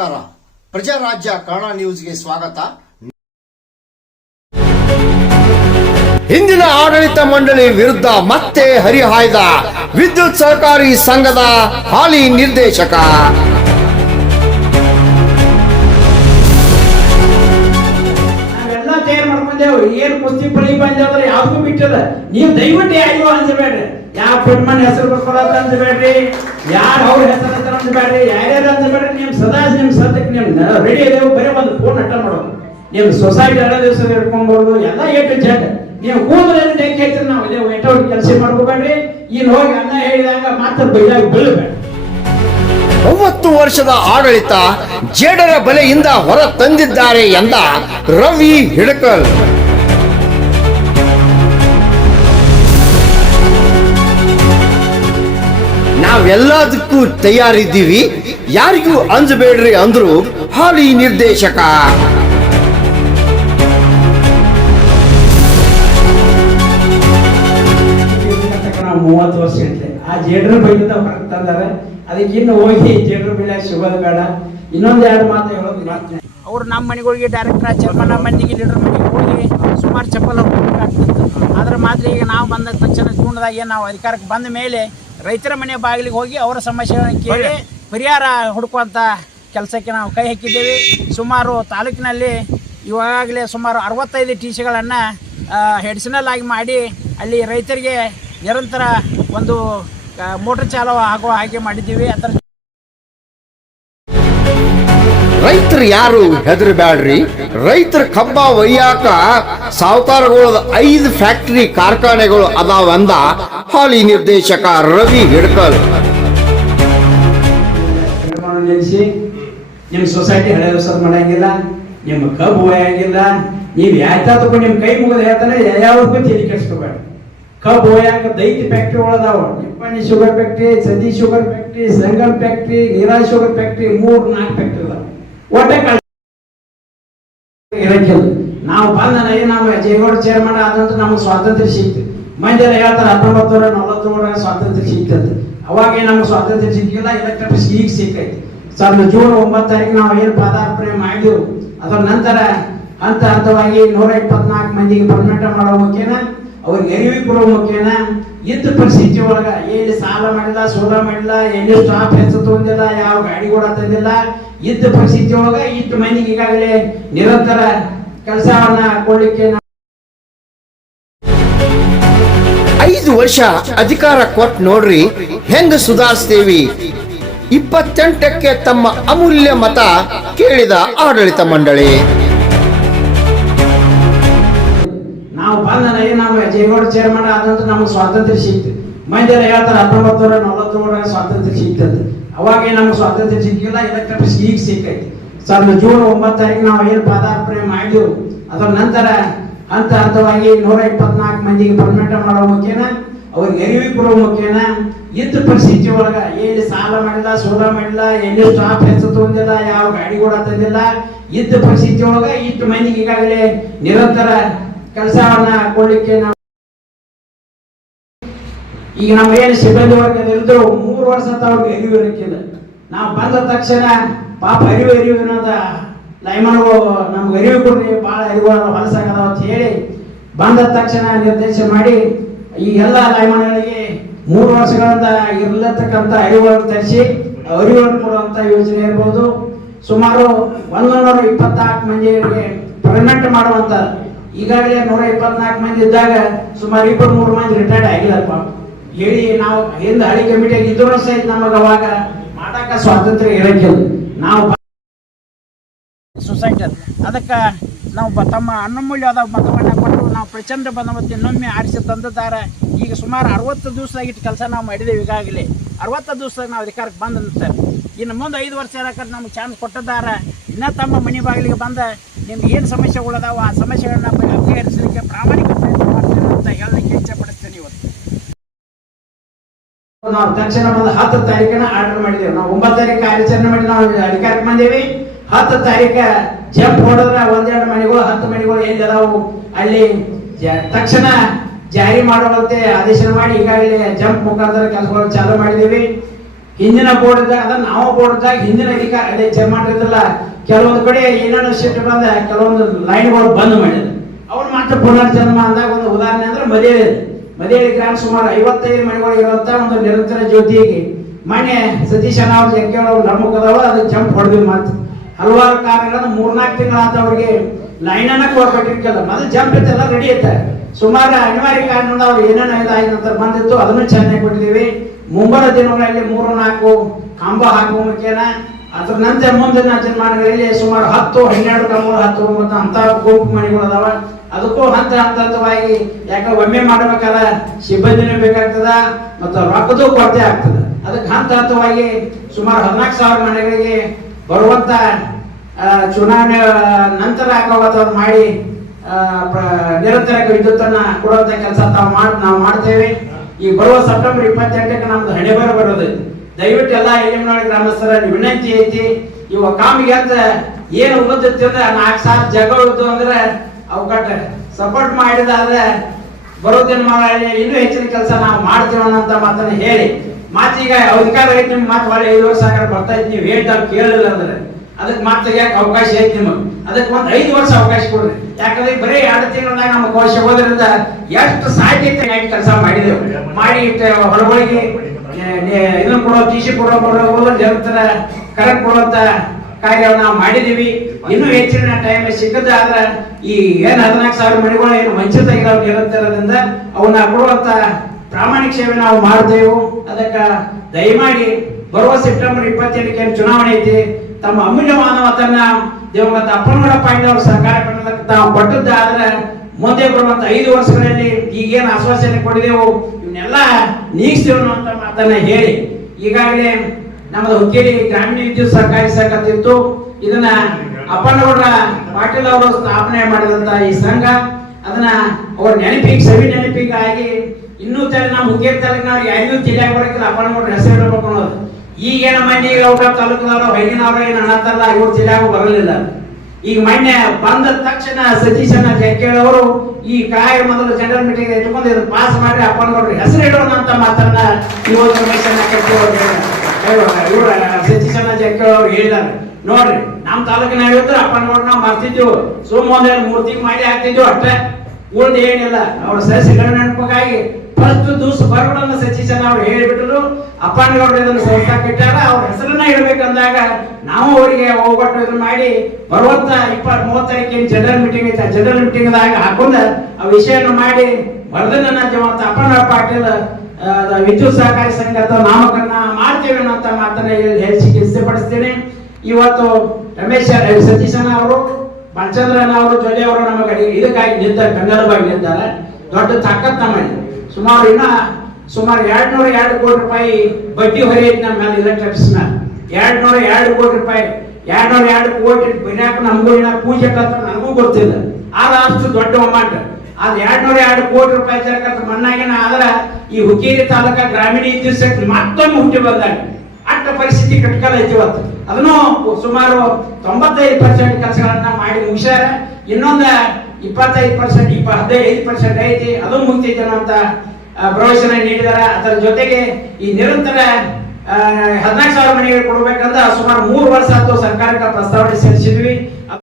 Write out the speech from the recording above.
ನಮಸ್ಕಾರ. ಪ್ರಜಾರಾಜ್ಯ ಕನ್ನಡ ನ್ಯೂಸ್ಗೆ ಸ್ವಾಗತ. ಹಿಂದಿನ ಆಡಳಿತ ಮಂಡಳಿ ವಿರುದ್ಧ ಮತ್ತೆ ಹರಿಹಾಯ್ದ ವಿದ್ಯುತ್ ಸಹಕಾರಿ ಸಂಘದ ಹಾಲಿ ನಿರ್ದೇಶಕ. ನಾವೆಲ್ಲ ತಯಾರು ಮಾಡ್ಕೊಂಡೇವು ಏನ್ ಕುಸ್ತಿ ಪಳಿ ಬಂದ್ರೆ ಯಾವ್ದು ಬಿಟ್ಟದ? ನೀವು ದಯವಿಟ್ಟು ಯಾರಿಗೂ ಯಾವ ಪುಟ್ಮನ್ ಹೆಸರು ಬರ್ಕೊಳತ್ತ ಅಂತ ಬೇಡ್ರಿ. ಯಾರು ಅವ್ರ ಹೆಸರು ಅಂತ ಬೇಡ್ರಿ. ಯಾರ್ಯಾರು ಅಂಜಬೇಡ್ರಿ ನಿಮ್ ಸದಾ ನಿಮ್ ಸದ್ಯಕ್ಕೆ ನಿಮ್ ರೆಡಿ ಇದೇವು ಬರೀ ಒಂದು ಫೋನ್ ಅಟ್ಟ ಮಾಡೋದು. ನಿಮ್ ಸೊಸೈಟಿ ಎರಡು ದಿವಸ ಇಟ್ಕೊಂಡ್ಬೋದು ಎಲ್ಲ ಏಟು ಜಡ್ ನೀವು ಕೂದಲು ಹೆಂಗೆ ಹೇಳ್ತೀರಿ ನಾವು ಇದೇ ಎಟ್ಟವ್ರಿಗೆ ಕೆಲಸ ಮಾಡ್ಕೋಬೇಡ್ರಿ. ಈಗ ಹೋಗಿ ಅನ್ನ ಹೇಳಿದಾಗ ಮಾತ್ರ ಬೈದಾಗ ಬೀಳಬೇಡ ಮೂವತ್ತು ವರ್ಷದ ಆಡಳಿತ ಜೇಡರ ಬಲೆಯಿಂದ ಹೊರ ತಂದಿದ್ದಾರೆ ಎಂದ ರವಿ ಹಿಡಕಲ್. ನಾವೆಲ್ಲದಕ್ಕೂ ತಯಾರಿದ್ದೀವಿ. ಯಾರಿಗೂ ಅಂಜಬೇಡ್ರಿ ಅಂದ್ರು ಹಾಲಿ ನಿರ್ದೇಶಕ. ಮೂವತ್ತು ವರ್ಷ ಇರ್ತೇನೆ ಆ ಜೇಡ್ರ ಬೈಲಿಂದ ಹೊರಗೆ ತಂದಾರೆ. ಅದಕ್ಕೆ ಇನ್ನು ಹೋಗಿ ಜನರು ಬೈಲ ಸಿಗೋದು ಬೇಡ. ಇನ್ನೊಂದು ಎರಡು ಮಾತು ಹೇಳೋದು ಮಾತ್ರ ಅವ್ರು ನಮ್ಮ ಮನೆಗಳಿಗೆ ಡೈರೆಕ್ಟರ್ ನಮ್ಮ ಮಂದಿಗೆ ಲೀಡರ್ ಮನೆಗೆ ಹೋಗಿ ಸುಮಾರು ಚಪ್ಪಲ್ ಅದ್ರ ಮಾತ್ರ ಈಗ ನಾವು ಬಂದ ತಕ್ಷಣ ಚೂಂಡದಾಗ ನಾವು ಅಧಿಕಾರಕ್ಕೆ ಬಂದ ಮೇಲೆ ರೈತರ ಮನೆ ಬಾಗಿಲಿಗೆ ಹೋಗಿ ಅವರ ಸಮಸ್ಯೆಗಳನ್ನು ಕೇಳಿ ಪರಿಹಾರ ಹುಡುಕುವಂಥ ಕೆಲಸಕ್ಕೆ ನಾವು ಕೈ ಹಾಕಿದ್ದೇವೆ. ಸುಮಾರು ತಾಲೂಕಿನಲ್ಲಿ ಇವಾಗಲೇ ಸುಮಾರು ಅರವತ್ತೈದು ಟಿ ಸಿಗಳನ್ನು ಹೆಡ್ಸನಲ್ ಆಗಿ ಮಾಡಿ ಅಲ್ಲಿ ರೈತರಿಗೆ ನಿರಂತರ ಒಂದು ಮೋಟರ್ ಚಾಲೋ ಆಗುವ ಹಾಗೆ ಮಾಡಿದ್ದೀವಿ. ಅದರ ರೈತರು ಯಾರು ಹೆದರಬ್ಯಾಡ್ರಿ ರೈತರ ಕಬ್ಬ ಒಯ್ಯಾಕ ಸಾವುಕಾರಗಳದ ಐದು ಫ್ಯಾಕ್ಟರಿ ಕಾರ್ಖಾನೆಗಳು ಅದಾವಂದ ಹಾಲಿ ನಿರ್ದೇಶಕ ರವಿ ಹಿಡ್ಕಲ್. ನಿಲ್ಲಿಸಿ ನಿಮ್ಮ ಸೊಸೈಟಿ ಹಳೆ ಹೊಸದ್ ಮಾಡಂಗಿಲ್ಲ ನಿಮ್ಮ ಕಬ್ಬು ಒಯ್ಯಂಗಿಲ್ಲ ನೀವು ಯಾಯ್ತಾ ತಗೊಂಡು ನಿಮ್ಮ ಕೈ ಮುಗಿದು ಹೇಳ್ತಾನೆ ಯಾವ್ದಕ್ಕೂ ತಲೆ ಕೆಡಿಸ್ಕೋಬೇಡ. ಕಬ್ಬು ಒಯ್ಯಾಕ ದೈತ್ಯ ಫ್ಯಾಕ್ಟ್ರಿ ಒಳದಾವ ಟಿಪ್ಪಣಿ sugar factory ಸದಿ sugar factory Sangam factory Neeraj sugar factory ಮೂರ್ ನಾಲ್ಕು ಫ್ಯಾಕ್ಟ್ರಿ ಅದಾವ. ಒಟ್ಟೆ ಇರಕ್ಕಿಲ್ಲ. ನಾವು ಬಂದ ನಾವು ಜೈಗೋಡ್ ಚೇರ್ಮನ್ ಆದಂತ ನಮ್ಗೆ ಸ್ವಾತಂತ್ರ್ಯ ಸಿಕ್ತು. ಮಂದಿರ ಹೇಳ್ತಾರೆ ಹತ್ತೊಂಬತ್ತು ನೂರ ಸ್ವಾತಂತ್ರ್ಯ ಸಿಕ್ತಂತೆ. ಅವಾಗ ನಮ್ಗೆ ಸ್ವಾತಂತ್ರ್ಯ ಸಿಕ್ಕಿಲ್ಲ ಎಲೆಕ್ಟ್ರಿಕ್ ಈಗ ಸಿಕ್ಕೈತಿ. ಸರ್ ಜೂನ್ ಒಂಬತ್ತು ತಾರೀಕು ನಾವು ಏನು ಪಾದಾರ್ಪಣೆ ಮಾಡಿದೆವು, ಅದರ ನಂತರ ಹಂತ ಹಂತವಾಗಿ ನೂರ ಇಪ್ಪತ್ನಾಲ್ಕು ಮಂದಿಗೆ ಪರ್ಮನೆಂಟ್ ಮಾಡೋ ಮುಖೇನ ಅವ್ರಿಗೆ ಎರಿವಿ ಮುಖೇನ ಇದ್ದ ಪರಿಸ್ಥಿತಿ ಒಳಗ ಏನು ಸಾಲ ಮಾಡಿಲ್ಲ ಸೋಲ ಮಾಡಿಲ್ಲ ಎಣ್ಣೆ ಸ್ಟಾಪ್ ಹೆಚ್ಚು ತೊಂದಿಲ್ಲ ಯಾವ ಗಾಡಿ ಕೂಡ ತಂದಿಲ್ಲ. ಇದ್ದ ಪರಿಸ್ಥಿತಿ ಒಳಗ ಇದ್ದ ಮನೆಗೆ ಈಗಾಗಲೇ ನಿರಂತರ ಕೆಲಸವನ್ನ ಕೊಡ್ಲಿಕ್ಕೆ ಐದು ವರ್ಷ ಅಧಿಕಾರ ಕೊಟ್ಟು ನೋಡ್ರಿ, ಹೆಂಗ ಸುಧಾರಿಸ್ತೇವಿ? ಇಪ್ಪತ್ತೆಂಟಕ್ಕೆ ತಮ್ಮ ಅಮೂಲ್ಯ ಮತ ಕೇಳಿದ ಆಡಳಿತ ಮಂಡಳಿ. ನಾವು ಬಂದ ನಾವು ಜೈಗೌಡ ಚೇರ್ಮನ್ ಆದಂತ ನಮ್ಗೆ ಸ್ವಾತಂತ್ರ್ಯ ಸಿಕ್ತು ಮಂದಿ ಎಲ್ಲ ಹೇಳ್ತಾರೆ ಹತ್ತೊಂಬತ್ತು ನೂರ ನಲವತ್ತೇಳರಾಗ ಸ್ವಾತಂತ್ರ್ಯ ಸಿಕ್ತಂತೆ ಅವಾಗ ನಮ್ಗೆ ಸ್ವಾತಂತ್ರ್ಯ ಸಿಕ್ಕಿಲ್ಲ ಎಲೆಕ್ಟ್ರಿಕ್ ಈಗ ಸಿಕ್ಕೈತಿ ಸರ್, ಜೂನ್ ಒಂಬತ್ತು ತಾರೀಕು ನಾವು ಏನು ಪದಾರ್ಪಣೆ ಮಾಡಿದೆವು, ಅದರ ನಂತರ ಹಂತ ಹಂತವಾಗಿ ನೂರ ಇಪ್ಪತ್ನಾಲ್ಕು ಮಂದಿಗೆ ಪರ್ಮಿಟ್ ಮಾಡೋ ಮುಖ್ಯನ ಅವ್ರಿಗೆ ಎರಿವಿ ಕೊಡೋ ಮುಖ್ಯನ ಇದ್ದ ಪರಿಸ್ಥಿತಿ ಒಳಗೆ ಏನು ಸಾಲ ಮಾಡಿಲ್ಲ ಸೋಲ ಮಾಡಿಲ್ಲ ಎಲ್ಲಿ ಸ್ಟಾಪ್ ಹೆಚ್ಚು ತೊಂದಿಲ್ಲ, ಯಾವ ಗಾಡಿ ಕೂಡ ತಂದಿಲ್ಲ ಇದ್ದ ಪರಿಸ್ಥಿತಿ ಒಳಗೆ ಇಷ್ಟು ಮಂದಿಗೆ ಈಗಾಗಲೇ ನಿರಂತರ ಕೆಲಸವನ್ನ ಕೊಡ್ಲಿಕ್ಕೆ ನಾವು ಈಗ ನಮ್ಮ ಏನು ಸಿಬ್ಬಂದಿ ವರ್ಗ ಇದ್ರು ಮೂರು ವರ್ಷ ಅವ್ರಿಗೆ ಅರಿವು ಇರಕ್ಕಿಲ್ಲ ನಾವು ಬಂದ ತಕ್ಷಣ ಪಾಪ ಅರಿವು ಅರಿವು ಅನ್ನೋದ ಲೈಮನ್ಗೂ ನಮ್ಗೆ ಅರಿವು ಕೊಡ್ರಿ ಭಾಳ ಅರಿವು ಹೊಲಸಾಗದ ಅಂತ ಹೇಳಿ ಬಂದ ತಕ್ಷಣ ನಿರ್ದೇಶ ಮಾಡಿ ಈ ಎಲ್ಲ ಲೈಮನ್ಗಳಿಗೆ ಮೂರು ವರ್ಷಗಳಿಂದ ಇರಲತಕ್ಕಂಥ ಅರಿವುಗಳನ್ನು ತರಿಸಿ ಅರಿವುಗಳನ್ನು ಕೊಡುವಂಥ ಯೋಜನೆ ಇರ್ಬೋದು. ಸುಮಾರು ಒಂದು ನೂರ ಇಪ್ಪತ್ನಾಲ್ಕು ಮಂದಿಗೆ ಪರ್ಮನೆಂಟ್ ಮಾಡುವಂತ ಈಗಾಗಲೇ ನೂರ ಇಪ್ಪತ್ನಾಲ್ಕು ಮಂದಿ ಇದ್ದಾಗ ಸುಮಾರು ಇಪ್ಪತ್ತ್ ಮೂರು ಮಂದಿ ರಿಟೈರ್ಡ್ ಆಗಿಲ್ಲಪ್ಪ ಹೇಳಿ ನಾವು ಹಿಂದೆ ಹಳಿ ಕಮಿಟಿಯಾಗ ಇದ್ರು ಸಹಿತ ನಮಗೆ ಅವಾಗ ಮಾಡಾಕ ಸ್ವಾತಂತ್ರ್ಯ ಇರಕ್ಕಿಲ್ಲ ನಾವು ಸೊಸೈಟಿ ಅದಕ್ಕೆ ನಾವು ತಮ್ಮ ಅದ ಮತವನ್ನು ಕೊಟ್ಟು ನಾವು ಪ್ರಚಂಡ ಬಂದವತ್ತು ಇನ್ನೊಮ್ಮೆ ಆರಿಸಿ ತಂದಿದ್ದಾರೆ. ಈಗ ಸುಮಾರು ಅರವತ್ತು ದಿವಸದಾಗ ಇಟ್ಟು ಕೆಲಸ ನಾವು ಮಾಡಿದ್ದೇವೆ ಈಗಾಗಲೇ. ಅರವತ್ತು ದಿವಸದಾಗ ನಾವು ಅಧಿಕಾರಕ್ಕೆ ಬಂದ ಸರ್ ಇನ್ನು ಮುಂದೆ ಐದು ವರ್ಷ ಇರಕ್ಕೆ ನಮ್ಗೆ ಚಾನ್ಸ್ ಕೊಟ್ಟಿದ್ದಾರೆ. ಇನ್ನೂ ತಮ್ಮ ಮನೆ ಬಾಗಿಲಿಗೆ ಬಂದ ನಿಮ್ಗೆ ಏನು ಸಮಸ್ಯೆಗಳದಾವ, ಆ ಸಮಸ್ಯೆಗಳನ್ನ ಬಗೆಹರಿಸಲಿಕ್ಕೆ ಪ್ರಾಮಾಣಿಕ ಪ್ರಯತ್ನ ಮಾಡ್ತೇನೆ ಅಂತ ಹೇಳಲಿಕ್ಕೆ ಇಚ್ಛೆ ಪಡಿಸ್ತೇನೆ ಇವತ್ತು. ನಾವು ತಕ್ಷಣ ಬಂದು ಹತ್ತು ತಾರೀಕಿನ ಆರ್ಡರ್ ಮಾಡಿದ್ದೇವೆ. ನಾವು ಒಂಬತ್ತು ತಾರೀಕು ಕಾರ್ಯಾಚರಣೆ ಮಾಡಿ ನಾವು ಅಧಿಕಾರಕ್ಕೆ ಬಂದೇವಿ. ಹತ್ತು ತಾರೀಕ ಜಂಪ್ ಹೊಡೆದ್ರೆ ಒಂದೆರಡು ಮನೆಗಳು, ಹತ್ತು ಮನೆಗಳು ಅದಾವು ಅಲ್ಲಿ ತಕ್ಷಣ ಜಾರಿ ಮಾಡುವಂತೆ ಆದೇಶ ಮಾಡಿ ಈಗಾಗಲೇ ಜಂಪ್ ಮುಖಾಂತರ ಕೆಲಸಗಳು ಚಾಲೂ ಮಾಡಿದ್ದೀವಿ. ಹಿಂದಿನ ಬೋರ್ಡ್ ಅದ, ನಾವು ಬೋರ್ಡ್ ಹಿಂದಿನ ಅಧಿಕಾರ ಅದೇ ಮಾಡಿದ್ರಲ್ಲ ಕೆಲವೊಂದು ಕಡೆ ಏನೇನೋ ಶಿಫ್ಟ್ ಬಂದ, ಕೆಲವೊಂದು ಲೈನ್ಗಳು ಬಂದ್ ಮಾಡಿದ್ರು ಅವ್ರು ಮಾತ್ರ ಪುನರ್ಜನ್ಮ ಅಂದಾಗ ಒಂದು ಉದಾಹರಣೆ ಅಂದ್ರೆ ಮದೇಳಿ ಮದೇಳಿ ಗ್ರಾಮ ಸುಮಾರು ಐವತ್ತೈದು ಮನೆಗಳು ಇರುವಂತ ಒಂದು ನಿರಂತರ ಜ್ಯೋತಿಗೆ. ಮನೆ ಸತೀಶ್ ಅಣ್ಣ ಅವ್ರ ಜಗ್ಗಿ ಅವ್ರು ನಮ್ಮಕ್ಕದವ ಅದು ಜಂಪ್ ಹೊಡೆದ್ವಿ ಮಾತು. ಹಲವಾರು ಕಾರಣಗಳನ್ನು ಮೂರ್ನಾಲ್ಕು ತಿಂಗಳಾದ ಅವ್ರಿಗೆ ಲೈನ್ ಅನ್ನ ಕೊಡ್ಬೇಕಿರ್ಕಲ್ಲ ಮೊದಲು ಜಂಪ್ ಇತ್ತೆಲ್ಲ ರೆಡಿ ಐತೆ ಸುಮಾರು ಅನಿವಾರ್ಯ ಕಾರಣ ಅವ್ರು ಏನೇನು ಇದಾಗಿ ಅಂತ ಬಂದಿತ್ತು, ಅದನ್ನು ಚೆನ್ನಾಗಿ ಕೊಟ್ಟಿದ್ದೀವಿ ಮುಂಬರುವ ದಿನಗಳಲ್ಲಿ ಮೂರು ನಾಲ್ಕು ಕಂಬ ಹಾಕುವ ಮುಖ್ಯನ ಅದ್ರ ನಂತರ ಮುಂದಿನ ಜನ್ಮಾನಗಳಲ್ಲಿ ಸುಮಾರು ಹತ್ತು, ಹನ್ನೆರಡು ಕಂಬಗಳು ಹತ್ತು ಮತ್ತು ಅಂತ ಗುಂಪು ಮನೆಗಳು ಅದಾವ. ಅದಕ್ಕೂ ಹಂತ ಹಂತ ಹಂತವಾಗಿ ಯಾಕೆ ಒಮ್ಮೆ ಮಾಡಬೇಕಲ್ಲ, ಸಿಬ್ಬಂದಿನೂ ಬೇಕಾಗ್ತದ ಮತ್ತು ರೊಕ್ಕದೂ ಕೊರತೆ ಆಗ್ತದ. ಅದಕ್ಕೆ ಹಂತ ಹಂತವಾಗಿ ಸುಮಾರು ಹದಿನಾಲ್ಕು ಸಾವಿರ ಮನೆಗಳಿಗೆ ಬರುವಂತ ಚುನಾವಣೆ ನಂತರ ಹಾಕೋದು ಮಾಡಿ ನಿರಂತರ ವಿದ್ಯುತ್ತನ್ನ ಕೊಡುವಂಥ ಕೆಲಸ ತಾವು ಮಾಡಿ, ನಾವು ಮಾಡ್ತೇವೆ. ಈ ಬರುವ ಸೆಪ್ಟೆಂಬರ್ ಇಪ್ಪತ್ತೆಂಟಕ್ಕೆ ನಮ್ದು ಹಣೆ ಬರ ಬರೋದು. ದಯವಿಟ್ಟು ಎಲ್ಲ ಎಲ್ಲಿಮನಹಳ್ಳಿ ಗ್ರಾಮಸ್ಥರ ವಿನಂತಿ ಐತಿ, ಇವ ಕಾಮಿಗೆ ಅಂತ ಏನು ಓದುತ್ತೆ ಅಂದ್ರೆ ನಾಲ್ಕು ಸಾವಿರ ಜಗ ಉಳಿತು ಅಂದ್ರೆ ಅವಕಟ್ಟ ಸಪೋರ್ಟ್ ಮಾಡಿದಾದ್ರೆ ಬರೋದೇನು ಮಾಡಿ ಇನ್ನೂ ಹೆಚ್ಚಿನ ಕೆಲಸ ನಾವು ಮಾಡ್ತೀವಿ ಅನ್ನೋಂತ ಮಾತನ್ನ ಹೇಳಿ. ಮಾತೀಗ ಅಧಿಕಾರ ಐತಿ, ನಿಮ್ಗೆ ಮಾತು ಒಳ್ಳೆ ಐದು ವರ್ಷ ಬರ್ತಾ ಇತ್ತು ನೀವು ಹೇಳ್ತಾ ಕೇಳಲಿಲ್ಲ ಅಂದ್ರೆ. ಅದಕ್ಕೆ ಮತ್ತೆ ಯಾಕೆ ಅವಕಾಶ ಐತಿ ನಿಮಗೆ? ಅದಕ್ಕೆ ಒಂದು ಐದು ವರ್ಷ ಅವಕಾಶ ಕೊಡ್ರಿ. ಯಾಕಂದ್ರೆ ಬರೀ ಎರಡು ತಿಂಗಳಾಗ ನಮ್ಮ ಕೋಶ ಹೋದ್ರಿಂದ ಎಷ್ಟು ಸಾಧ್ಯತೆ ಕೆಲಸ ಮಾಡಿದೆವು ಮಾಡಿ ಹೊರಗೊಳಗೆ ಇದನ್ನ ಕೊಡೋ, ಟಿ ಸಿ ಕೊಡೋ ಕೊಡೋ ನಿರಂತರ ಕರೆಕ್ಟ್ ಕೊಡುವಂತ ಕಾರ್ಯವನ್ನು ನಾವು ಮಾಡಿದೀವಿ ಇನ್ನೂ ಹೆಚ್ಚಿನ ಟೈಮ್ ಸಿಕ್ಕದ ಆದ್ರೆ ಈ ಏನ್ ಹದಿನಾಲ್ಕು ಸಾವಿರ ಮಡಿಗಳು ಏನು ವಂಚಿತ ಇರೋ ನಿರಂತರದಿಂದ, ಅವನ್ನ ಕೊಡುವಂತ ಪ್ರಾಮಾಣಿಕ ಸೇವೆ ನಾವು ಮಾಡ್ತೇವೆ. ಅದಕ್ಕೆ ದಯಮಾಡಿ ಬರುವ ಸೆಪ್ಟೆಂಬರ್ ಇಪ್ಪತ್ತೆಂಟಕ್ಕೆ ಚುನಾವಣೆ ಐತಿ ತಮ್ಮ ಅಮೂಲ್ಯವಾದ ಮಾನವತನ್ನ ದೇವಗತ ಅಪ್ಪನಗೌಡ ಪಾಂಡೆ ಅವರು ಸರ್ಕಾರ ತಾವು ಕೊಟ್ಟದ್ದಾದ್ರೆ ಮುಂದೆ ಬರುವಂತ ಐದು ವರ್ಷಗಳಲ್ಲಿ ಈಗೇನು ಆಶ್ವಾಸನೆ ಕೊಡಿದೆವು, ಇವನ್ನೆಲ್ಲ ನೀಗಿಸ್ತೇವೆ ಅಂತ ಮಾತನ್ನ ಹೇಳಿ ಈಗಾಗಲೇ ನಮ್ಮದು ಹುಕ್ಕೇರಿ ಗ್ರಾಮೀಣ ವಿದ್ಯುತ್ ಸಹಕಾರಿ ಸಂಘ ಇತ್ತು ಇದನ್ನ ಅಪ್ಪನಗೌಡ ಪಾಟೀಲ್ ಅವರು ಸ್ಥಾಪನೆ ಮಾಡಿದಂತ ಈ ಸಂಘ. ಅದನ್ನ ಅವ್ರ ನೆನಪಿಗೆ, ಸವಿ ನೆನಪಿಗಾಗಿ ಇನ್ನೂ ತಲೆ ನಮ್ಮ ಹುಕ್ಕೇರಿ ತಾಲೂಕಿನವ್ರಿಗೆ ಯಾರಿಗೂ ಜಿಲ್ಲೆಗೆ ಬರೋಕಿಲ್ಲ ಅಪ್ಪನಗೌಡ್ರ ಹೆಸರು ಇಡಬೇಕು ಅನ್ನೋದು. ಈಗೇನ ಮಂದಿ ಔಟ ತಾಲೂಕಿನವರು ಹೊರಗಿನವರು ಏನು ಅನ್ನತ್ತಾರಲ್ಲ ಇವ್ರ ಜಿಲ್ಲೆಗೂ ಬರಲಿಲ್ಲ. ಈಗ ಮೊನ್ನೆ ಬಂದ ತಕ್ಷಣ ಸತೀಶನ ಜಾರಕಿಹೊಳಿ ಅವರು ಈ ಕಾಯ ಮೊದಲು ಜನರಲ್ ಮೀಟಿಂಗ್ ಇಟ್ಕೊಂಡು ಇದನ್ನ ಪಾಸ್ ಮಾಡಿ ನೋಡ್ರಿ ಹೆಸರು ಇಡೋಣ ಅಂತ ಮಾತನ್ನ ಇವತ್ತು ಕಮಿಷನ್ ಇವ್ರ ಸತೀಶನ ಜಾರಕಿಹೊಳಿ ಅವರು ಹೇಳಿದ್ದಾರೆ ನೋಡ್ರಿ ನಮ್ಮ ತಾಲೂಕಿನ ಹೇಳಿದ್ರು ಅಪ್ಪನಗೌಡ್ರ ನಾವು ಮಾಡ್ತಿದ್ವು ಸುಮ್ಮ ಮೂರ್ತಿ ಮಾಡಿ ಹಾಕ್ತಿದ್ವು ಅಷ್ಟೇ. ಉಳ್ದ ಏನಿಲ್ಲ. ಅವ್ರ ಸಸಿ ನೆನಪಗಾಗಿ ಫಸ್ಟ್ ದಿವಸ ಬರೋಣ ಸತೀಶಣ್ಣ ಅವ್ರು ಹೇಳಿಬಿಟ್ರು. ಅಪ್ಪನಗೌಡ್ರು ಇದನ್ನು ಸಂಸ್ಥೆ ಕಟ್ಟಾರ ಅವ್ರ ಹೆಸರನ್ನ ಇಡಬೇಕಂದಾಗ ನಾವು ಅವರಿಗೆ ಹೋಗ್ಬಿಟ್ಟು ಇದನ್ನ ಮಾಡಿ ಬರುವಂತ ಇಪ್ಪತ್ ಮೂವತ್ತೈದು ಜನರಲ್ ಮೀಟಿಂಗ್ ಐತೆ. ಜನರಲ್ ಮೀಟಿಂಗ್ ದಾಗ ಹಾಕೊಂಡ ಆ ವಿಷಯನ ಮಾಡಿ ಬರ್ದನ್ನ ಜವಂತ ಅಪ್ಪಣ್ಣ ಪಾಟೀಲ್ ವಿದ್ಯುತ್ ಸಹಕಾರಿ ಸಂಘ ನಾಮಕರಣ ಮಾಡ್ತೇವೆ ಅನ್ನೋಂತ ಮಾತನ್ನ ಹೇಳಿ ಇಷ್ಟಪಡಿಸ್ತೇನೆ ಇವತ್ತು ರಮೇಶ್ ಸತೀಶನ ಅವರು ಪಂಚಂದ್ರನ ಅವರು ಜೊಲೆ ಅವರು ನಮಗೆ ಇದಕ್ಕಾಗಿ ನಿಂತ ಕನ್ನಡವಾಗಿ ನಿಂತಾರೆ. ದೊಡ್ಡ ತಾಕತ್ತ ನಮ್ಮ ಸುಮಾರು ಇನ್ನ ಸುಮಾರು ಎರಡ್ ನೂರ ಎರಡು ಕೋಟಿ ರೂಪಾಯಿ ಬಡ್ಡಿ ಹೊರೆ ಐತಿ ನಮ್ಮ ಮೇಲೆ ಇಲೆಕ್ಟ್ರಿಕ್ಸ್ ಮೇಲೆ ಎರಡ್ ನೂರ ಎರಡು ಕೋಟಿ ರೂಪಾಯಿ ಎರಡ್ ನೂರ ಎರಡು ಕೋಟಿ ಬಿಡ್ಯಾಕ ನಮಗೂ ಇನ್ನ ಪೂಜೆ ಕತ್ರ ನನಗೂ ಗೊತ್ತಿಲ್ಲ. ಆದ ಅಷ್ಟು ದೊಡ್ಡ ಅಮೌಂಟ್ ಅದ್ ಎರಡ್ ನೂರ ಎರಡು ಕೋಟಿ ರೂಪಾಯಿ ಜರಕತ್ತ ಮಣ್ಣಾಗಿನ ಆದ್ರೆ ಈ ಹುಕ್ಕೇರಿ ತಾಲೂಕ ಗ್ರಾಮೀಣ ವಿದ್ಯುತ್ ಶಕ್ತಿ ಮತ್ತೊಮ್ಮೆ ಹುಟ್ಟಿ ಬಂದಾಗ ಅಟ್ಟ ಪರಿಸ್ಥಿತಿ ಕ್ರಿಟಿಕಲ್ ಐತಿ ಇವತ್ತು. ಅದನ್ನು ಸುಮಾರು ತೊಂಬತ್ತೈದು ಪರ್ಸೆಂಟ್ ಕೆಲಸಗಳನ್ನ ಮಾಡಿ ಮುಗಿಸ್ಯಾರ ಇನ್ನೊಂದ ಇಪ್ಪತ್ತೈದು ಪರ್ಸೆಂಟ್ ಇಪ್ಪ ಹದಿನೈದು ಪರ್ಸೆಂಟ್ ಐತಿ, ಅದು ಮುಗಿತೈತಿ ಅಂತ ಪ್ರವಚನ ನೀಡಿದಾರ. ಅದರ ಜೊತೆಗೆ ಈ ನಿರಂತರ ಹದಿನಾಲ್ಕು ಸಾವಿರ ಮನೆಗೆ ಕೊಡಬೇಕಂತ ಸುಮಾರು ಮೂರು ವರ್ಷ ಆಯ್ತು ಸರ್ಕಾರಕ್ಕೆ ಪ್ರಸ್ತಾವನೆ ಸಲ್ಲಿಸಿದ್ವಿ.